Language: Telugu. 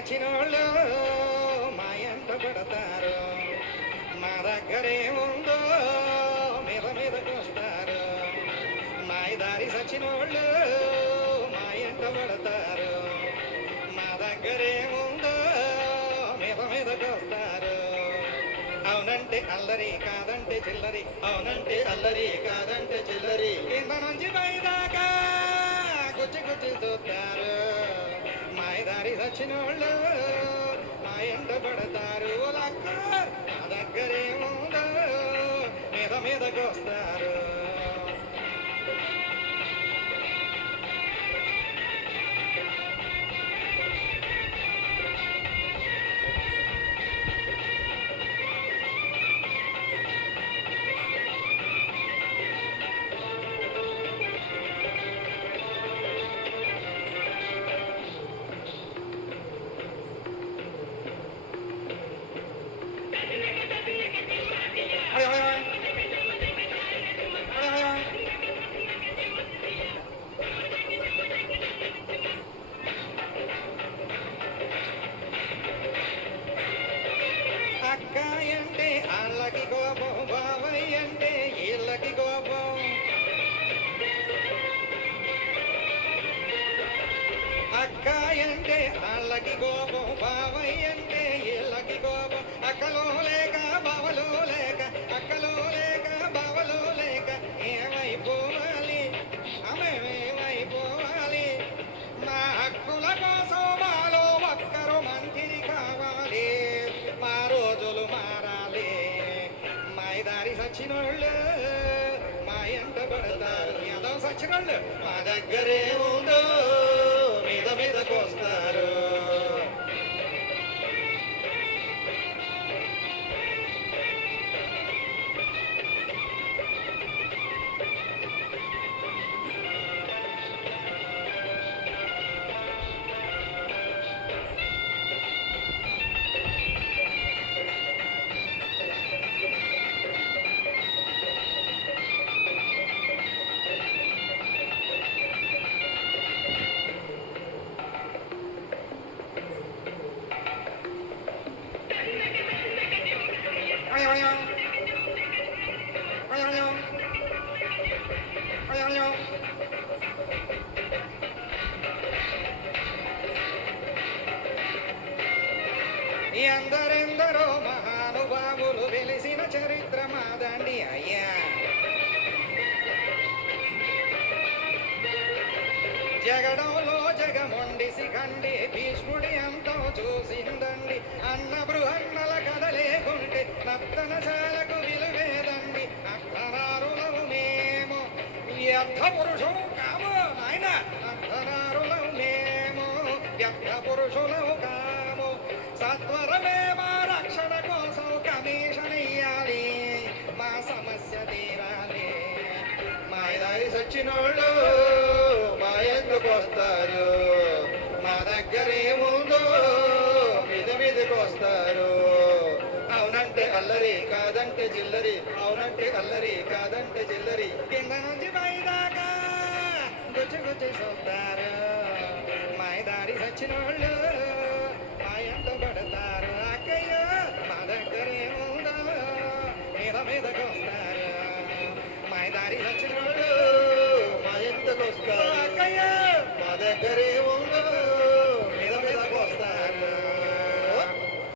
సచ్చినోళ్ళు మా ఎంట పడతారు, మా దగ్గరేముందో మీద మీదకు వస్తారు. మాయదారి సచ్చినోళ్ళు మా ఎంట పడతారు, మా దగ్గరేముందో మీద మీదకు వస్తారు. అవునంటే అల్లరి కాదంటే చిల్లరి, అవునంటే అల్లరి కాదంటే చిల్లరి, కింద నుంచి పైదాకా గుచ్చి గుచ్చి చూస్తారు. మాయదారి సచ్చినోళ్ళు మా ఎంట పడతారు. లక్క మా దగ్గరేముందో మీద మీదకు వస్తారు. అక్కాయి అంటే ఆళ్ళకి కోపం, బావయ్య అంటే వీళ్ళకి కోపం. అక్కాయి అంటే ఆళ్ళకి కోపం, బావయ్య అంటే వీళ్ళకి కోపం. అక్కలు లేక బావలు లేక, అక్కలు లేక బావలు లేక ఏమైపోవాలి, ఆమెమేమైపోవాలి. మా హక్కుల కోసం మాలో ఒక్కరు మంత్రి కావాలి, మా రోజులు మారాలి. మాయదారి సచ్చినోళ్ళు మా ఎంట పడతారు, ఏదో సచ్చినోళ్ళు మా దగ్గరే ఉందో మీద మీదకు వస్తారు. ఎందరెందరో మహానుభావులు వెలిసిన చరిత్ర మాదండి అయ్యా. జగడంలో జగమొండి శిఖండి భీష్ముడి అంతో చూసిందండి. అన్న బృహన్నల కథ లేకుంటే నర్తనశాలకు విలువేదండి. అర్థనారులము మేము వ్యర్థ పురుషులు కాము ఆయన, అర్థనారులము మేము వ్యర్థ పురుషులము కాము. సత్వరమే మా రక్షణ కోసం కమిషన్ ఇయ్యాలి, మా సమస్య తీరాలి. మాయదారి సచ్చినోళ్ళు మా ఎందుకు వస్తారు, మా దగ్గరేముందో మీద మీదకి వస్తారు. అవునంటే అల్లరి కాదంటే చిల్లరి, అవునంటే అల్లరి కాదంటే చిల్లరి, కింద నుంచి పైదాకా గుచ్చి గుచ్చి చూస్తారు. మాయదారి సచ్చినోళ్ళు